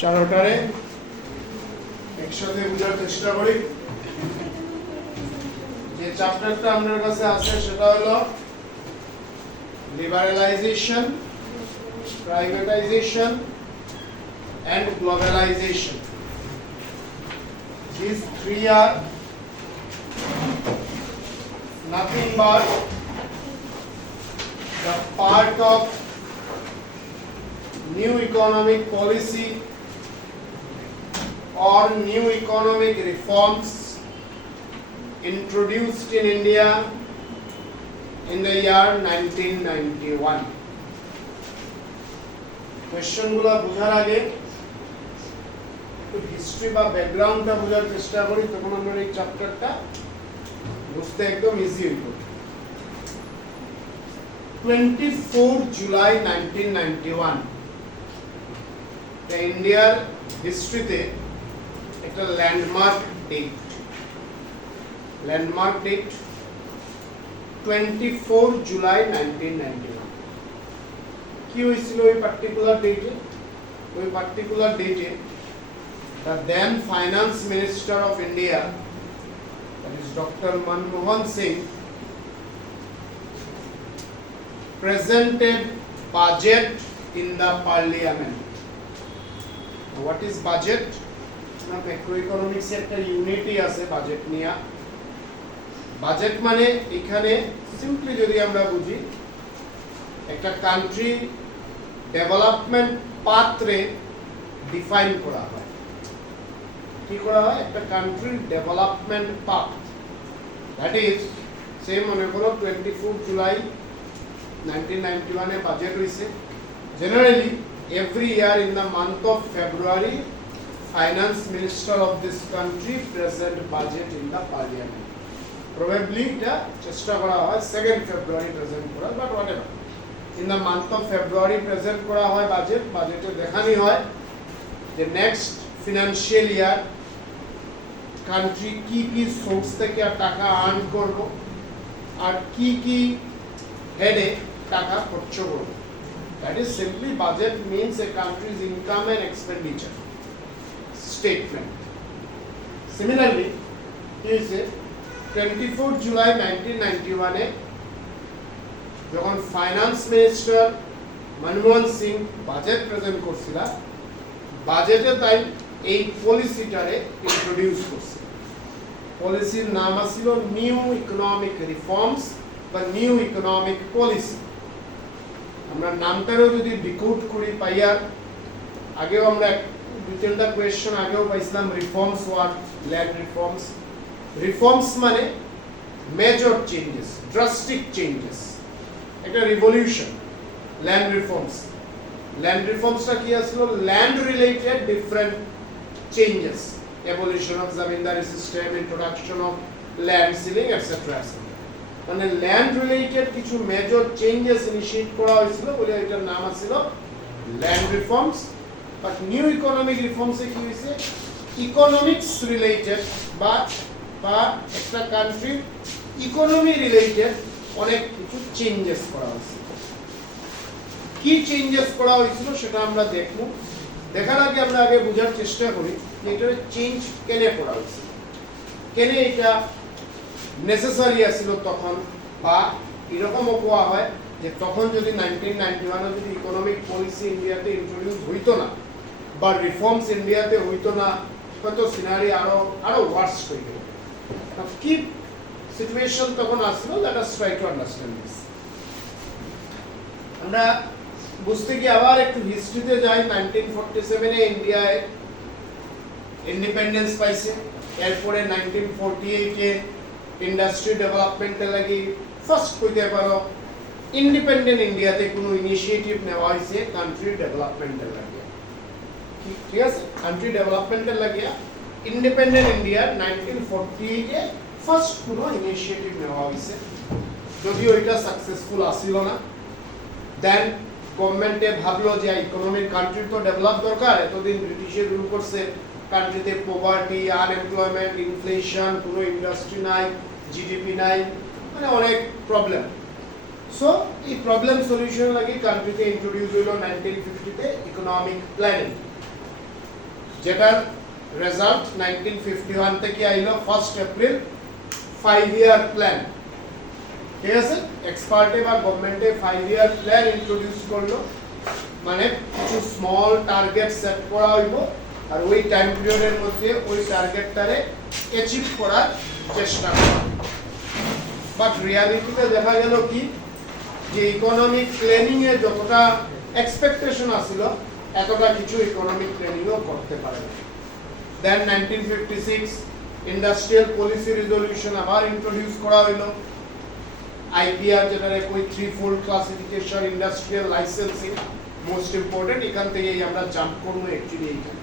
চারটারে একসাথে বোঝার চেষ্টা করি। যে চ্যাপ্টারটা আপনার কাছে আছে সেটা হলো liberalisation, privatisation and globalization. These three are nothing but the part of new economic policy or new economic reforms introduced in India in the year 1991. Question গুলো বোঝার আগে একটু হিস্ট্রি বা ব্যাকগ্রাউন্ডটা বোঝার চেষ্টা করি, তখন আমরা এই চ্যাপ্টারটা বুঝতে একদম ইজি হইব। 24 জুলাই 1991 ইন্ডিয়ার হিস্ট্রিতে একটা ল্যান্ডমার্ক ডেট 24 জুলাই 1991। কি হয়েছিল ওই পার্টিকুলার ডেটে? ওই পার্টিকুলার ডেটে the then finance minister of India, that is Dr. Manmohan Singh, presented budget in the parliament. Now, what is budget? না macroeconomics এর একটা ইউনিটই আছে বাজেট নিয়ে। বাজেট মানে এখানে সিম্পলি যদি আমরা বুঝি, একটা কান্ট্রি ডেভেলপমেন্ট পাথরে ডিফাইন করা হয়। কি করা হয়? একটা কান্ট্রির ডেভেলপমেন্ট পাথ, দ্যাট ইজ সে মনে করো 24 জুলাই 1991 এ বাজেট হয়েছে। Generally every year in the month of February finance minister of this country present budget in the parliament. Probably এটা চেষ্টা করা হয় 2nd ফেব্রুয়ারি প্রেজেন্ট করা, but whatever, in the month of February present করা হয় বাজেট। বাজেটে দেখানি হয় যে নেক্সট ফিনান্সিয়াল ইয়ার কান্ট্রি কি কি সোর্স থেকে টাকা আর্ন করব আর কি কি হেডে টাকা খরচ করব। That is simply budget means a country's income and expenditure statement. Similarly কি হয়েছে 24 জুলাই 1991 এ যখন finance minister Manmohan Singh budget present করছিল, বাজেটে তাই এই পলিসিটারে ইন্ট্রোডিউস করছে। পলিসির নাম ছিল নিউ ইকোনমিক রিফর্মস বা নিউ ইকোনমিক পলিসি। আমরা নামটারও যদি ডিকোড করি পাইয়ার, আগেও আমরা 2-3টা কোয়েশ্চন আগেও পাইছিলাম reforms what, land reforms. Reforms মানে মেজর চেঞ্জেস, ড্রাস্টিক চেঞ্জেস, একটা রিভলিউশন। ল্যান্ড রিফর্মস, ল্যান্ড রিফর্মসটা কি আসলো? Land related different changes, abolition of zamindari system, introduction of land ceiling, etc. মানে ল্যান্ড রিলেটেড কিছু মেজর চেঞ্জেস ইনিশিয়েট করা হয়েছিল বলে এটার নাম ছিল land reforms. But new economic রিফর্মসে কি হয়েছে? ইকোনমিক্স রিলেটেড বা একটা কান্ট্রির ইকোনমি রিলেটেড অনেক কিছু চেঞ্জেস করা হয়েছে। কি চেঞ্জেস করা হয়েছিল সেটা আমরা দেখব। দেখার আগে আমরা আগে বোঝার চেষ্টা করি যে এটার চেঞ্জ কেন করা হয়েছে, কেন এটা নেসেসারি আছিল তখন, বা এরকমও কোয়া হয় যে তখন যদি 1991 যদি ইকোনমিক পলিসি ইন্ডিয়াতে ইন্ট্রোডিউস হইতো না বা রিফর্মস ইন্ডিয়াতে হইতো না, হয়তো সিনারি আরো ওয়ার্স হয়ে গেল। কি সিচুয়েশন তখন আসলো, let us try to understand this. আমরা বুঝতে গিয়ে আবার একটু হিস্ট্রিতে যাই। 1947 এ ইন্ডিয়ায় ইন্ডিপেন্ডেন্স পাইছে। এরপরে 1948 এ ইন্ডাস্ট্রি ডেভেলপমেন্টের লাগি ফার্স্ট কইতে পারো ইন্ডিপেন্ডেন্ট ইন্ডিয়াতে কোনো ইনিশিয়েটিভ নেওয়া হয়েছে কান্ট্রি ডেভেলপমেন্টের লাগিয়া। ঠিক আছে, কান্ট্রি ডেভেলপমেন্টের লাগিয়া ইন্ডিপেন্ডেন্ট ইন্ডিয়ার 1948 এ ফার্স্ট কোনো ইনিশিয়েটিভ নেওয়া হয়েছে, যদিও এটা সাকসেসফুল আসিল না। দেন গভর্নমেন্টে ভাবলো যে ইকোনমিক কান্ট্রি তো ডেভেলপ দরকার, এতদিন ব্রিটিশে রুল করছে, কান্ট্রিতে পভার্টি, আনএমপ্লয়মেন্ট, ইনফ্লেশন, কোনো ইন্ডাস্ট্রি নাই, জিডিপি নাই, মানে অনেক প্রবলেম। সো এই প্রবলেম সলিউশন লাগি কান্ট্রিতে ইন্ট্রোডিউস হইল 1950 তে ইকোনমিক প্ল্যানিং। যেটার রেজাল্ট 1951 থেকে আইলো 1 এপ্রিল 5-year প্ল্যান। ঠিক আছে, এক্সপার্টে বা গভর্নমেন্টে 5-year প্ল্যান ইন্ট্রোডিউস করলো, মানে কিছু স্মল টার্গেট সেট করা হইব আর ওই টাইম পিরিয়ডের মধ্যে ওই টার্গেটটারে অ্যাচিভ করার চেষ্টা করা। বাট রিয়ালিটিতে দেখা গেল কি যে ইকোনমিক প্ল্যানিং এ যতটা এক্সপেকটেশন আছিল এতটা কিছু ইকোনমিক প্ল্যানিংও করতে পারে না। দেন 1956 ইন্ডাস্ট্রিয়াল পলিসি রেজলিউশন আবার ইন্ট্রোডিউস করা হলো। আইপিআর যেটারে কই 3-fold classification, industrial licensing most important, এখান থেকেই আমরা জাম্প করব অ্যাকচুয়ালি এইখানে।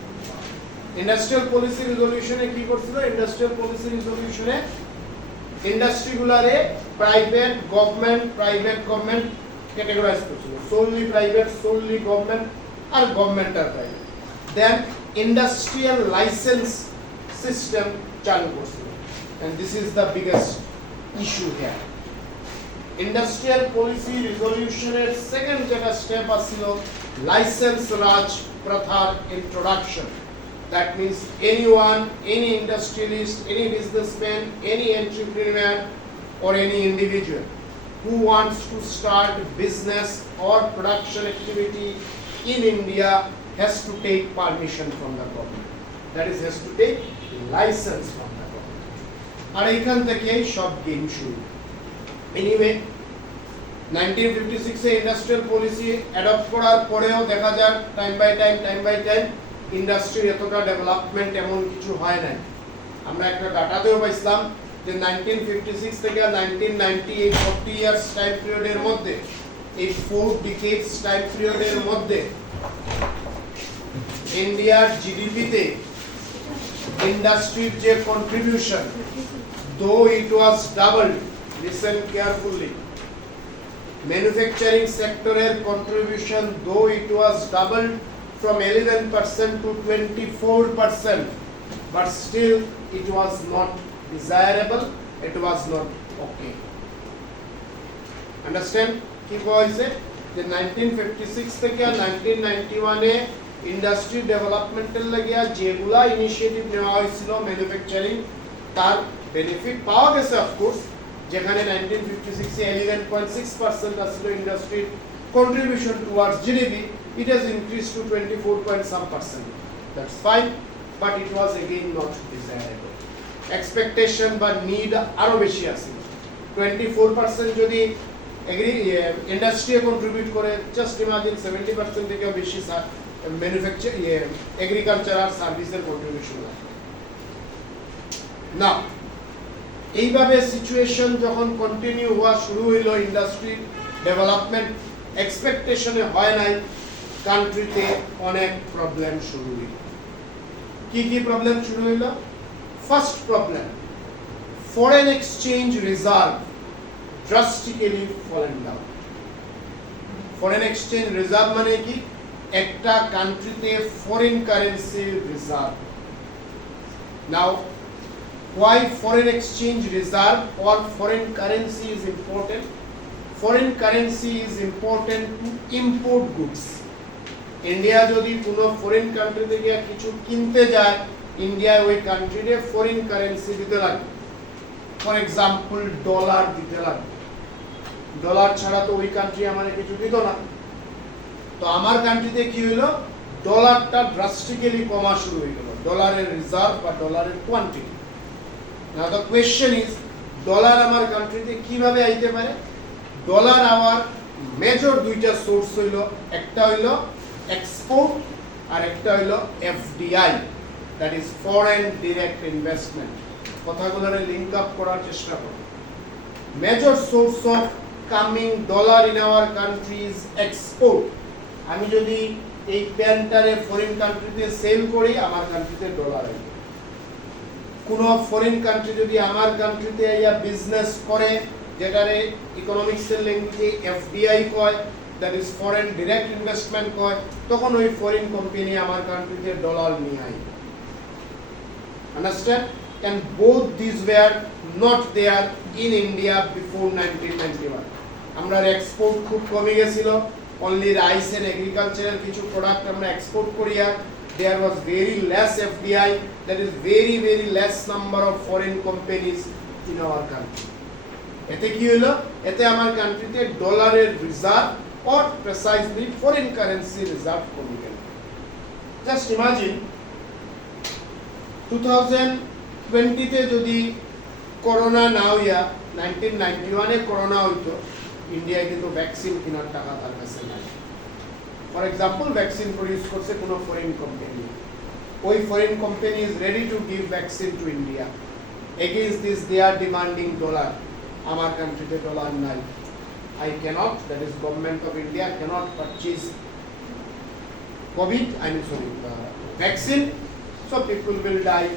ইন্ডাস্ট্রিয়াল পলিসি রেজলিউশনে কি করছিল? ইন্ডাস্ট্রিয়াল পলিসি রেজলিউশনে ইন্ডাস্ট্রিগুলারে প্রাইভেট গভর্নমেন্ট ক্যাটেগরাইজ করছিল, সোললি প্রাইভেট, সোললি গভর্নমেন্ট আর গভর্নমেন্ট আর private. Then industrial license system চালু করছিল, and this is the biggest issue here. Industrial policy রেজলিউশনের সেকেন্ড যেটা স্টেপ আসছিল লাইসেন্স রাজ প্রথার introduction. That means anyone, any industrialist, any businessman, any entrepreneur or any individual who wants to start business or production activity in India has to take permission from the government. That is, has to take license from the government. আর এখান থেকে সব game শুরু। Anyway, 1956 এ industrial policy adopt করার পরেও দেখা যায় time by time ইন্ডাস্ট্রির এতটা ডেভেলপমেন্ট এমন কিছু হয় নাই। আমরা একটা ডাটাতেও পাইছিলাম যে 1956 থেকে 1990 এই 40 ইয়ার্স টাইম পিরিয়ডের মধ্যে, এই 4 ডিকেডস টাইম পিরিয়ডের মধ্যে ইন্ডিয়ার জিডিপিতে ইন্ডাস্ট্রির যে কন্ট্রিবিউশন, দো ইট ওয়াজ ডাবল, লিসেন কেয়ারফুলি, ম্যানুফ্যাকচারিং সেক্টরের কন্ট্রিবিউশন দো ইট ওয়াজ double from 11% to 24%, but still it was not desirable, it was not okay. Understand? কি কইছে যে 1956 থেকে 1991 এ ইন্ডাস্ট্রি ডেভেলপমেন্টের লাগিয়া যেগুলা ইনিশিয়েটিভ নেওয়া হয়েছিল ম্যানুফ্যাকচারিং, তার বেনিফিট পাওয়া গেছে অফকোর্স। যেখানে 1956 এ 11.6% আসছিল ইন্ডাস্ট্রির contribution towards GDP, it has increased to 24.some%. That's fine, but it was again not desirable. Expectation বা need আরো বেশি আছে। 24% যদি ইন্ডাস্ট্রি কন্ট্রিবিউট করে, জাস্ট ইমাজিন 70% থেকে বেশি ম্যানুফ্যাকচার এগ্রিকালচার আর সার্ভিসের কন্ট্রিবিউশন আছে। না, এইভাবে সিচুয়েশন যখন কন্টিনিউ হওয়া শুরু হইল, ইন্ডাস্ট্রি ডেভেলপমেন্ট এক্সপেকটেশনে হয় নাই, কান্ট্রিতে অনেক প্রবলেম শুরু হইল। কি কি প্রবলেম শুরু হইল? First problem, foreign exchange reserve drastically fallen down. Foreign exchange reserve মানে কি? একটা কান্ট্রিতে foreign currency reserve. Now why foreign exchange reserve or foreign currency is important? Foreign currency is important to import goods. India যদি কোনো foreign country থেকে কিছু কিনতে যায়, ইন্ডিয়া ওই কান্ট্রিতে ফরেন কারেন্সি দিতে লাগবে। ফর এক্সাম্পল ডলার দিতে লাগবে। ডলার ছাড়া তো ওই কান্ট্রি আমাকে কিছু দিত না। তো আমার কান্ট্রিতে কি হলো? ডলারটা ড্রাস্টিক্যালি কমা শুরু হয়ে গেল, ডলারের রিজার্ভ বা ডলারের quantity. Now the question is, dollar আমার কান্ট্রিতে কিভাবে আইতে পারে? ডলার আমার মেজর দুইটা সোর্স হইল, একটা হইল এক্সপোর্ট আর একটা হইল FDI, that is foreign direct investment. কথাগুলোরে লিংক আপ করার চেষ্টা করব। Major source of coming dollar in our country is export. আমি যদি এই প্যান্টারে ফরেন কান্ট্রিতে সেল করি, আমার কান্ট্রিতে ডলার আইবে। কোন ফরেন কান্ট্রি যদি আমার কান্ট্রিতে আইয়া বিজনেস করে, যেটারে ইকোনমিক্সের ল্যাঙ্গুয়েজে এফডিআই কয়, that is foreign direct investment কয়, তখন ওই ফরেন কোম্পানি আমার কান্ট্রিতে ডলার নিয়ে আইবে। Understand? And both this were not there in India before 1991। আমরা এক্সপোর্ট খুব কমে গেছিল, অনলি রাইস এন্ড এগ্রিকালচারের কিছু প্রোডাক্ট আমরা এক্সপোর্ট করি, আর there was very less FDI, there is very less number of foreign companies in our country. এতে কি হলো, এতে আমার কান্ট্রিতে ডলারের reserve or precisely foreign currency reserve কমে গেল। জাস্ট ইমাজিন 2020 তে যদি করোনা না হইয়া 1991 এ করোনা হইতো, ইন্ডিয়ায় কিন্তু ভ্যাকসিন কেনার টাকা তার কাছে নাই। ফর এক্সাম্পল, ভ্যাকসিন প্রডিউস করছে কোনো ফরেন কোম্পানি, ওই foreign company is ready to give vaccine to India, against this they are demanding dollar. আমার কান্ট্রিতে ডলার নাই, I cannot, that is government of India cannot purchase vaccine, so people will die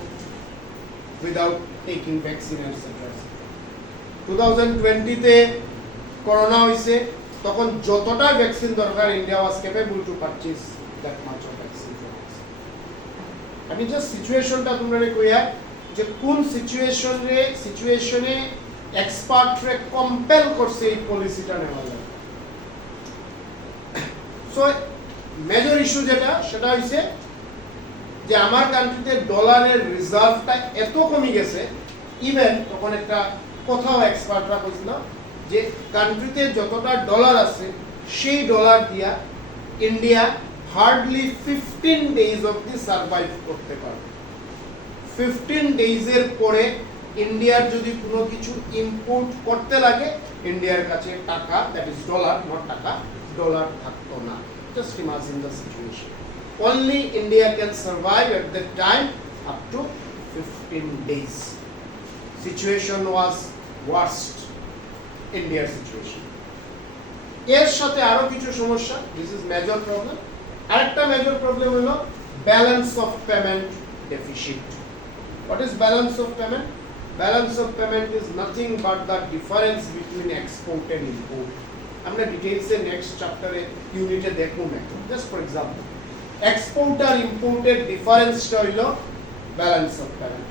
without taking vaccine, etc. 2020 তে corona হইছে, তখন যতটা vaccine দরকার India was capable to purchase that much of vaccine from us. আমি just সিচুয়েশনটা তোমরা কইয়া যে কোন সিচুয়েশনে এক্সপার্টরে কম্পেল করছে এই পলিসিটা নেওয়া যায়। সো মেজর ইস্যু যেটা সেটা হইছে যে আমার কান্ট্রিতে ডলারের রিজার্ভটা এত কমে গেছে, ইভেন তখন একটা কোথাও এক্সপার্টরা বলছিল যে কান্ট্রিতে যতটা ডলার আছে সেই ডলার দিয়া ইন্ডিয়া হার্ডলি 15 ডেজ অবধি সার্ভাইভ করতে পারবে। 15 ডেজের পরে ইন্ডিয়ার যদি কোনো কিছু ইম্পোর্ট করতে লাগে, ইন্ডিয়ার কাছে টাকা, দ্যাট ইজ ডলার, নট টাকা, ডলার থাকতো না। Just imagine the situation. Only India can survive at that time up to 15 days. Situation was worst, India's situation. এর সাথে আরো কিছু সমস্যা, this is major problem. আরেকটা মেজর প্রবলেম হলো balance of payment deficit. What is balance of payment? Balance of payment is nothing but the difference between export and import. আমরা ডিটেইলসে next চ্যাপ্টারে ইউনিটে দেখব না। জাস্ট ফর এক্সাম্পল, এক্সপোর্ট আর ইম্পোর্টের ডিফারেন্সটা হইল balance of payment.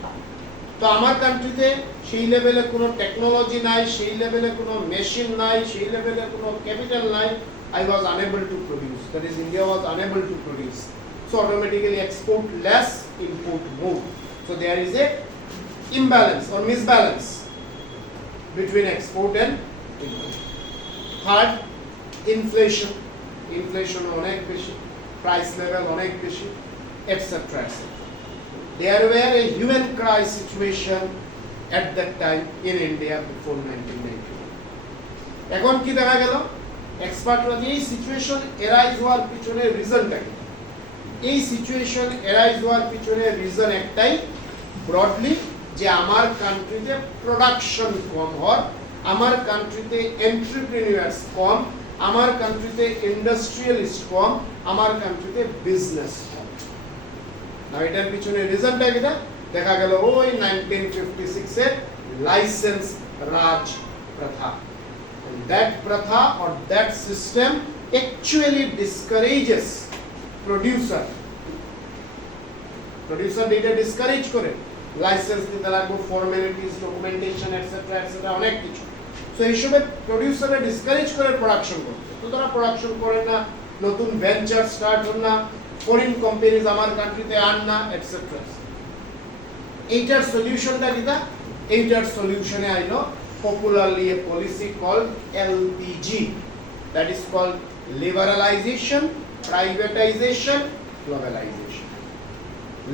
তো আমার কান্ট্রিতে সেই লেভেলে কোনো টেকনোলজি নাই, সেই লেভেলে কোনো মেশিন নাই, সেই লেভেলে কোনো ক্যাপিটাল নাই। I was unable to produce, that is India was unable to produce, so automatically export less, import more. So there is a imbalance or misbalance between export and import. Third, inflation অনেক বেশি, price level অনেক বেশি, etc. There were a human cry situation at that time in India before 1991. এখন কি দেখা গেল, এক্সপার্টরা যে এই সিচুয়েশন এরাইজ হওয়ার পিছনে রিজনটা কি? এই সিচুয়েশন এরাইজ হওয়ার পিছনে রিজন একটাই, ব্রডলি, যে আমার কান্ট্রিতে প্রোডাকশন কম হওয়ার, আমার কান্ট্রিতে এন্টারপ্রেনিউয়ার্স কম, আমার কান্ট্রিতে ইন্ডাস্ট্রিয়ালিস্ট কম, আমার কান্ট্রিতে বিজনেস কম। না এটার পিছনে রিজনটা কিটা? দেখা গেল ওই 1956 এর লাইসেন্স রাজ প্রথা। That pratha or that system actually discourages producer data discourage করে, লাইসেন্স দিতে লাগবে, ফর্মালিটিস, ডকুমেন্টেশন, এটসেট্রা অনেক কিছু। সো এইসবে প্রডিউসারে ডিসকারেজ করে প্রোডাকশন করতে। তো তারা প্রোডাকশন করে না, নতুন ভেঞ্চার স্টার্ট হন না, ফরেন কোম্পানিজ আমার কান্ট্রিতে আন না, এটসেট্রা। এইটার সলিউশনটা কিটা? এইটার সলিউশনে আইলো popularly a policy called LPG, that is called liberalization, privatization, globalization.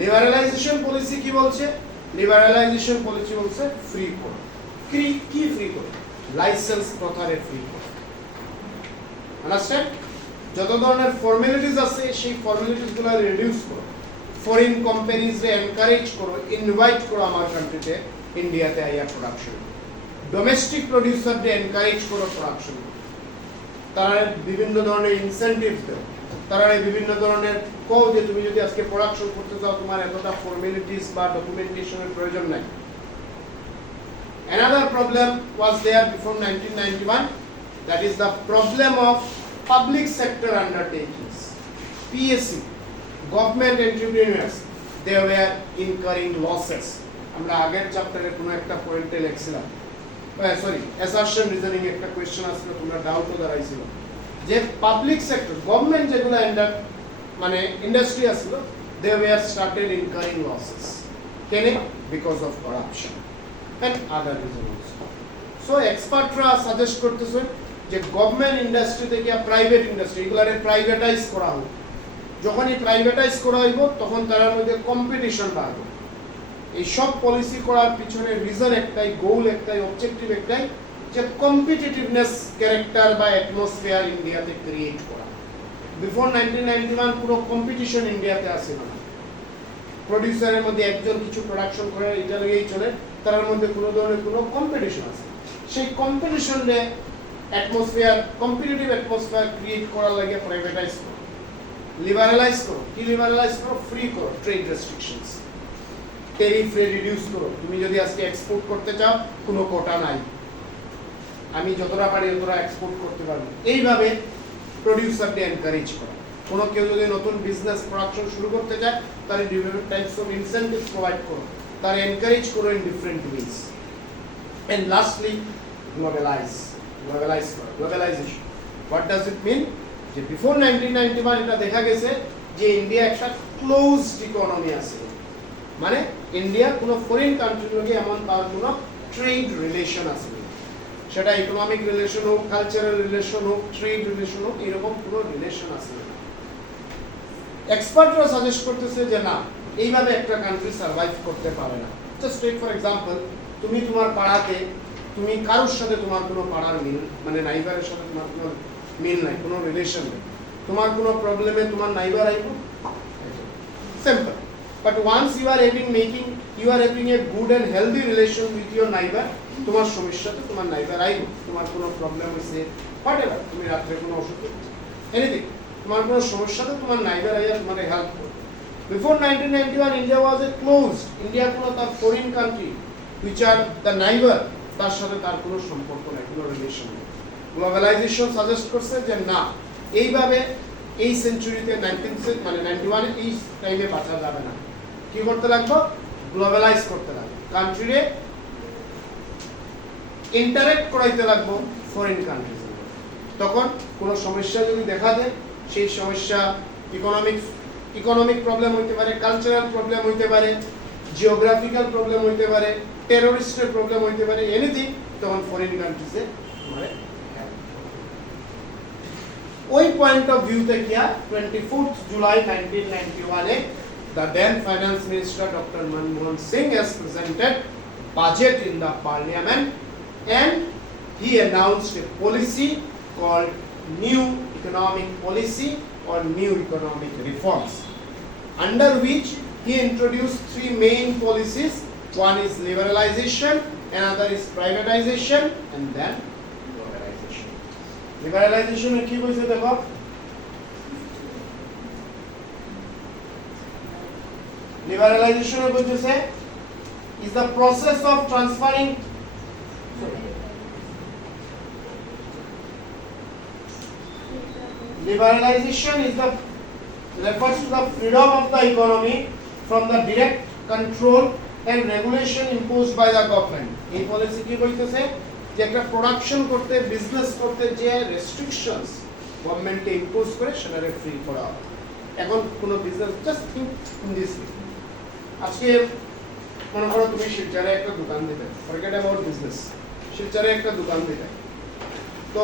Liberalization policy কি বলছে? Liberalization policy বলছে ফ্রি করো। কি ফ্রি করো? লাইসেন্স প্রথারে ফ্রি করো। আন্ডারস্ট্যান্ড? যত ধরনের ফর্মালিটিস আছে সেই ফর্মালিটিস গুলো রিডিউস করো, ফরেন কোম্পানিজ রে এনকারেজ করো, ইনভাইট করো আমার কান্ট্রিতে, ইন্ডিয়াতে আইয়া প্রোডাকশন। ডোমেস্টিক প্রডিউসারদের এনকারেজ করো প্রোডাকশন, তারা বিভিন্ন ধরনের ইনসেন্টিভস দেও, তারা বিভিন্ন ধরনের কও যে তুমি যদি আজকে প্রোডাকশন করতে চাও তোমার এতটা ফর্মালিটিস বা ডকুমেন্টেশনের প্রয়োজন নাই। Another problem was there before 1991, that is the problem of public sector undertakings, PSE, government entrepreneurs, they were incurring losses. আমরা আগের চ্যাপ্টারে কোনো একটা পয়েন্টে লিখছিলাম, অ্যাসারশন রিজনিং একটা কোশ্চেন আসছিল, তোমরা ডাউটও দাঁড়াইছিল যে পাবলিক সেক্টর, গভর্নমেন্ট যেগুলো মানে ইন্ডাস্ট্রি আসছিল, they were started incurring losses. Can it? Because of corruption and other reasons also. So expertরা suggest করতেছে যে গভর্নমেন্ট ইন্ডাস্ট্রি থেকে প্রাইভেট ইন্ডাস্ট্রি এগুলারে প্রাইভেটাইজ করা হোক। যখনই প্রাইভেটাইজ করা হইব তখন তার মধ্যে কম্পিটিশন বাড়বে। এই সব পলিসি করার পিছনে রিজন একটাই, গোল একটাই, অবজেক্টিভ একটাই, যে কম্পিটিটিভনেস ক্যারেক্টার বা অ্যাটমসফিয়ার ইন্ডিয়াতে ক্রিয়েট করা। বিফোর 1991 পুরো কম্পিটিশন ইন্ডিয়াতে আসে না। প্রোডিউসারের মধ্যে একজন কিছু প্রোডাকশন করে এটা নিয়েই চলে, তার মধ্যে কোনো ধরনের কোনো কম্পিটিশন আছে। সেই কম্পিটিশনে অ্যাটমসফিয়ার, কম্পিটিটিভ অ্যাটমসফিয়ার ক্রিয়েট করার লাগে প্রাইভেটাইজ করো, লিবারালাইজ করো। কি লিবারালাইজ করো? ফ্রি করো trade restrictions, tariff rate reduce করো। তুমি যদি আজকে এক্সপোর্ট করতে চাও কোনো কোটা নাই, আমি যতটা পারি ততটা এক্সপোর্ট করতে পারবো। এইভাবে প্রোডিউসারকে এনকারেজ করা। কোনো কেউ যদি নতুন বিজনেস প্রোডাকশন শুরু করতে চায় তার different types of incentives provide করো, তার এনকারেজ করো in different ways. And lastly globalize করো। Globalization what does it mean? যে বিফোর 1991 এটা দেখা গেছে যে ইন্ডিয়া একটা ক্লোজড ইকোনমি আছে, মানে ইন্ডিয়া কোনো ফরেন কান্ট্রির লগে এমন তার কোনো ট্রেড রিলেশন আছে, সেটা ইকোনমিক রিলেশন হোক, কালচারাল রিলেশন হোক, ট্রেড রিলেশন হোক, এরকম কোনো রিলেশন আছে না। এক্সপার্টরা সাজেস্ট করতেছে যে না, এইভাবে একটা কান্ট্রি সার্ভাইভ করতে পারে না। জাস্ট টেক ফর এক্সাম্পল, তুমি তোমার পাড়াতে, তুমি কারোর সাথে তোমার কোনো পাড়ার মিল, মানে নাইবারের সাথে তোমার কোনো মিল নাই, কোনো রিলেশন নেই। তোমার কোনো প্রবলেমে তোমার নাইবার আইব, simple. But once you are having a good and healthy relation with your neighbor, তোমার সমস্যাতে তোমার নাইবার আইব, তোমার কোনো প্রবলেম হইছে, whatever, তুমি রাতে কোনো অসুখ হচ্ছে, এনিথিং, তোমার কোনো সমস্যাতে তোমার নাইবার আইয়া তোমার হেল্প করবে। Before 1991 India was a closed, India কোনো তার foreign country which are the neighbor, তার সাথে তার কোনো সম্পর্ক নাই, কোনো রিলেশন নেই। গ্লোবালাইজেশন সাজেস্ট করছে যে না, এইভাবে এই সেঞ্চুরিতে 91 এই টাইমে বাঁচা যাবে না। কি করতে লাগবে? গ্লোবালাইজ করতে লাগবে, কান্ট্রিরে ইন্টারেক্ট করাইতে লাগবে ফরেন কান্ট্রিজ। তখন কোনো সমস্যা যদি দেখা দেয়, সেই সমস্যা ইকোনমিক প্রবলেম হইতে পারে, কালচারাল প্রবলেম হইতে পারে, জিওগ্রাফিক্যাল প্রবলেম হইতে পারে, টেরোরিস্টের প্রবলেম হইতে পারে, এনিথিং, তখন ফরেন কান্ট্রিজে মানে ওই পয়েন্ট অফ ভিউ থেকে 24th July 1991 the then finance minister Dr. Manmohan Singh has presented budget in the parliament and he announced a policy called new economic policy or new economic reforms, under which he introduced three main policies. One is liberalization, another is privatization, and then globalization. Liberalization এর কি বলছে দেখো? Liberalization এর বলছে is the process of transferring liberalization is the refers to the freedom of the economy from the direct control and regulation imposed by the government. এই policy কি বলতেছে? যে একটা প্রোডাকশন করতে, বিজনেস করতে যে রেস্ট্রিকশনস গভর্নমেন্টে ইম্পোজ করে সেটাকে ফ্রি করা হবে। এখন কোনো business, just think in this way, আজকে মনে করো তুমি শিলচরে একটা দোকান দিতে, ফরগেট অ্যাবাউট বিজনেস, শিলচরে একটা দোকান দিতে, তো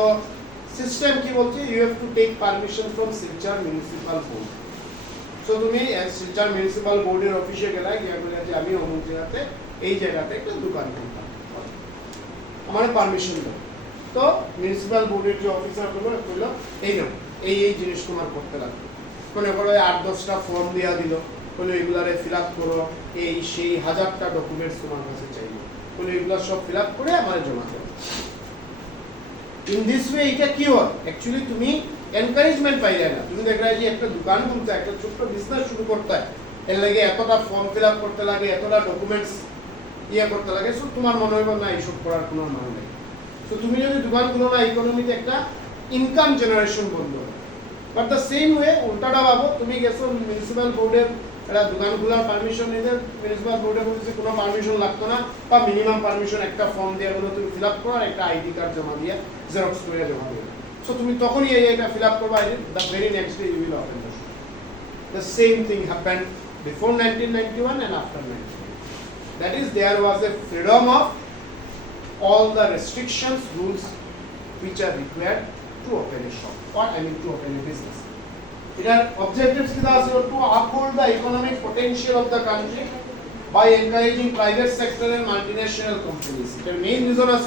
সিস্টেম কি বলছে? You have to take permission from Silchar municipal board. So তুমি শিলচর মিউনিসিপাল বোর্ডের অফিসে গেলে গিয়ে বলে যে আমি অমুক জায়গাতে এই জায়গাতে একটা দোকান করতাম, আমার পারমিশন দাও। তো মিউনিসিপাল বোর্ডের যে অফিসার বললো এই নাও, এই জিনিস তোমার করতে লাগবে। মনে করো 8-10টা ফর্ম দেওয়া দিল, বলে এগুলারে ফিল আপ করো, এই সেই 1000টা ডকুমেন্টস তোমার কাছে চাইবে, বলে এগুলো সব ফিল আপ করে আমার জমা করো। ইন দিস ওয়ে এটা কি হয়? অ্যাকচুয়ালি তুমি এনকারেজমেন্ট পাইলে না, তুমি দেখলে যে একটা দোকান খুলতে, একটা ছোট্ট বিজনেস শুরু করতে হয়, এর লাগে এতটা ফর্ম ফিল আপ করতে লাগে, এতটা ডকুমেন্টস করতে লাগে। সো তোমার মনে হবে না এইসব করার কোনো মানে নেই। সো তুমি যদি দোকান খুলো না, ইকোনমিতে একটা ইনকাম জেনারেশন বন্ধ হবে। বাট দ্য সেম ওয়ে উল্টাটা ভাবো, তুমি গেছো মিউনিসিপাল বোর্ডের একটা দোকান খোলার পারমিশন নিতে, মিউনিসিপাল বোর্ডে বলছে কোনো পারমিশন লাগতো না, বা মিনিমাম পারমিশন একটা ফর্ম দিয়ে বলো তুমি ফিল আপ করো, আর একটা আইডি কার্ড জমা দিয়ে জেরক্স করে জমা দিয়ে। সো তুমি তখনই এটা ফিল আপ করবা, the very next day you will open the shop. The same thing happened before 1991 and after 1991. That is, there was a freedom of all the restrictions, rules which are required to open a shop, or I mean to open a business. Their objectives are to uphold the economic potential of the country by encouraging private sector and multinational companies. The main reason is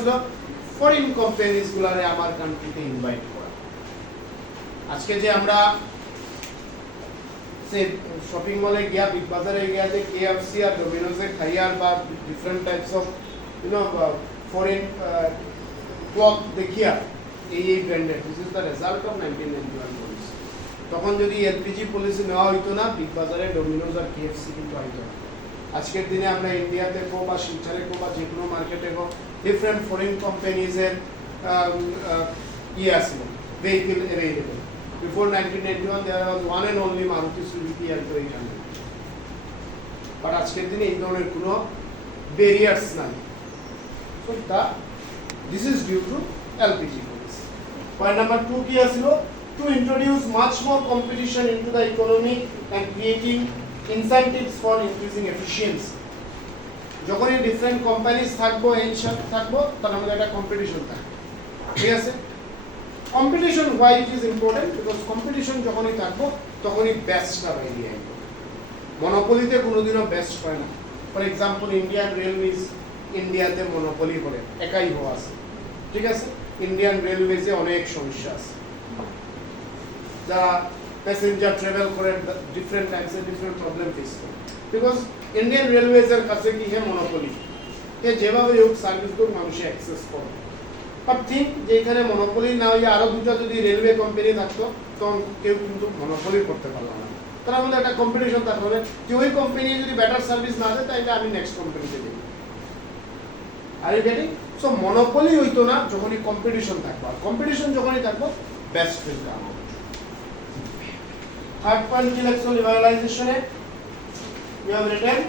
foreign companies গুলারে আমার কান্ট্রিতে invite করা। আজকে যে আমরা সে shopping মলে গিয়া, big বাজারে গিয়া যে কেএফসি আর ডোমিনোসে খাইয়ার বা different types of foreign cloth দেখিয়া এই branded, this is the result of 1991 policy. তখন যদি এলপিজি পলিসি নেওয়া হইতো না, বিগ বাজারে ডোমিনোস আর কেএফসি কিন্তু হইতো না। আজকের দিনে আমরা ইন্ডিয়াতে কো বা শিলচরে কো বা যে কোনো মার্কেটে কো ডিফারেন্ট ফরেন কোম্পানিজের আছে vehicle available. Before 1991 there was one and only Maruti Suzuki Alto 800, but আজকের দিনে এই ধরনের কোনো ব্যারিয়ার্স নাই। So this is due to LPG policy. Point number 2 কি আছিল? To introduce much more competition into the economy and creating incentives for increasing efficiency. যখনই different companies থাকবো, এনশাপ থাকবো, তার মধ্যে একটা কম্পিটিশন থাকবে, ঠিক আছে? Competition why it is important? Because competition যখনই থাকবো তখনই বেস্টটা বেরিয়ে আসবে। মনোপলিতে কোনোদিনও বেস্ট হয় না। ফর এক্সাম্পল ইন্ডিয়ান রেলওয়েজ ইন্ডিয়াতে মনোপলি করে একাই হওয়া আছে, ঠিক আছে? ইন্ডিয়ান রেলওয়েজে অনেক সমস্যা আছে, যারা প্যাসেঞ্জার ট্রাভেল করে ডিফারেন্ট টাইমসে ডিফারেন্ট প্রবলেম ফেস করে, বিকজ ইন্ডিয়ান রেলওয়েজের কাছে কি হে মনোপলি, কে যেভাবে হোক সার্ভিসগুলো মানুষে অ্যাক্সেস করে। বাট থিঙ্ক যে এখানে মনোপলি না হয়ে আরো দুটো যদি রেলওয়ে কোম্পানি থাকতো তখন কেউ কিন্তু মনোপলি করতে পারলো না। তার মধ্যে একটা কম্পিটিশন থাকবে যে ওই কোম্পানি যদি বেটার সার্ভিস না দেয় তাহলে আমি নেক্সট কোম্পানিতে দেব। Are you getting? So monopoly হইতো না যখনই কম্পিটিশন থাকবে, আর কম্পিটিশন যখনই থাকবে best will come out. Third point electoral liberalization এ we have written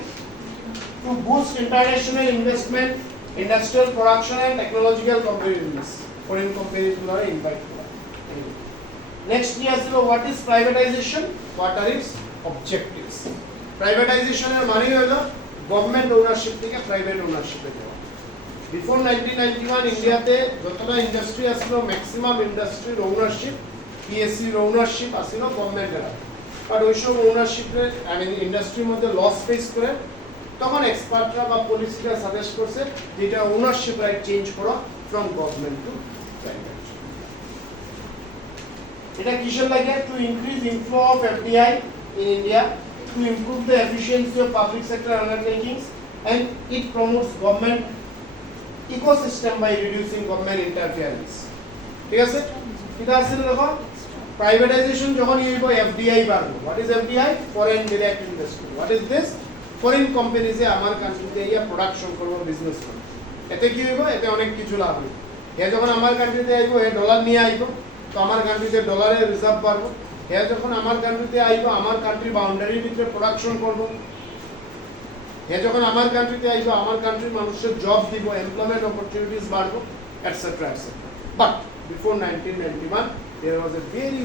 to boost international investment, industrial production and technological competitiveness. Foreign companies are invited. Next year, what is privatization? What are its objectives? Privatization er mane holo government ownership theke private ownership e jawa. Before 1991 India te jotota industry asilo maximum industry ownership PSC ownership asilo government era, but ওই সব ownership এর I mean ইন্ডাস্ট্রির মধ্যে loss face করে তখন এক্সপার্টরা বা পলিসিরা suggest করছে যে এটা ওনারশিপ রাইট চেঞ্জ করো ফ্রম গভর্নমেন্ট টু প্রাইভেট। এটা কিসের লাগে? To increase inflow of FDI in India, to improve the efficiency of public sector undertakings and it promotes government ecosystem by reducing government interference. ঠিক আছে? এটা আসলে দেখো privatisation যখন হইব এফডিআই বাড়বে। What is FDI? Foreign direct investment. What is this? Foreign কোম্পানিজে আমার কান্ট্রিতে ইয়া প্রোডাকশন করব, বিজনেস করব। এতে কি হইব? এতে অনেক কিছু লাভ হইব। হে যখন আমার কান্ট্রিতে আইব হে ডলার নিয়ে আইব, তো আমার কান্ট্রিতে ডলারের রিজার্ভ বাড়বো। হে যখন আমার কান্ট্রিতে আইব আমার কান্ট্রি বাউন্ডারির ভিতরে প্রোডাকশন করব। হে যখন আমার কান্ট্রিতে আইব আমার কান্ট্রির মানুষের জব দিব, এমপ্লয়মেন্ট অপরচুনিটিস বাড়বো, etcetera etcetera. But before 1991 there was a very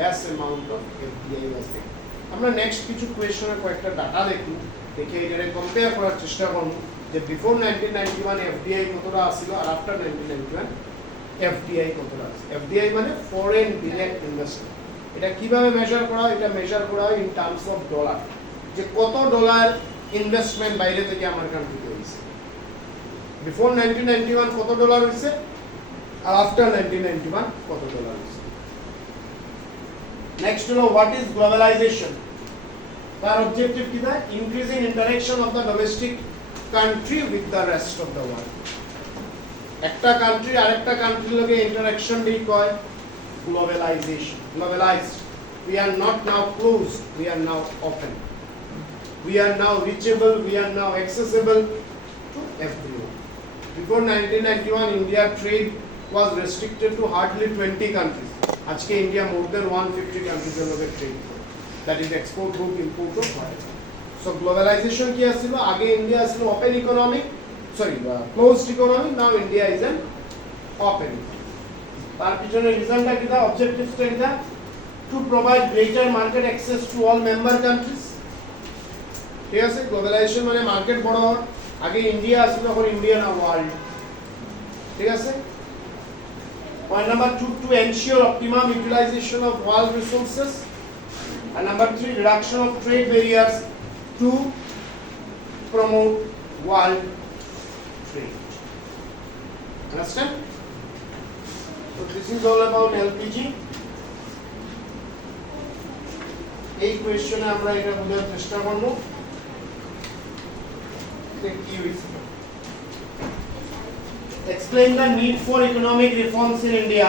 less amount of FDI was there. আমরা নেক্সট কিছু কোয়েশ্চনের কয়েকটা ডাটা দেখি, দেখে এটারে কম্পেয়ার করার চেষ্টা করব যে বিফোর 1991 এফডিআই কতটা ছিল আর আফটার 1991 এফডিআই কতটা আছে। এফডিআই মানে ফরেন ডিরেক্ট ইনভেস্টমেন্ট। এটা কিভাবে মেজার করা হয়? এটা মেজার করা হয় ইন টার্মস অফ ডলার, যে কত ডলার ইনভেস্টমেন্ট বাইরে থেকে আমার কান্ট্রিতে হয়েছে। বিফোর 1991 কত ডলার হয়েছে আর আফটার 1991 কত ডলার হয়েছে। নেক্সট হলো হোয়াট ইজ গ্লোবালাইজেশন। তার অবজেক্টিভ কি থাকে? Increasing interaction of the domestic country with the rest of the world. একটা কান্ট্রি আরেকটা কান্ট্রির লগে ইন্টারঅ্যাকশন দেই কয় globalization. Globalized, we are not now closed, we are now open, we are now reachable, we are now accessible to everyone. Before 1991 India trade was restricted to hardly 20 countries. আজকে India more than 150 countries এর লগে trade করে, that is export হোক import হোক হয়। So globalization কি আসছিল? আগে ইন্ডিয়া আসছিল open economy, closed economy, now India is an open. তার পিছনে রিজনটা কি? অবজেক্টিভসটা কি? To provide greater market access to all member countries, ঠিক আছে গ্লোবালাইজেশন মানে মার্কেট বড় হওয়ার আগে ইন্ডিয়া আসলে এখন ইন্ডিয়া না ওয়ার্ল্ড ঠিক আছে point number 2 to ensure optimum utilization of world resources and number 3 reduction of trade barriers to promote world trade understand so this is all about LPG এই কোশ্চেনে আমরা এটা বোঝার চেষ্টা করব কি হইছে explain the need for economic reforms in India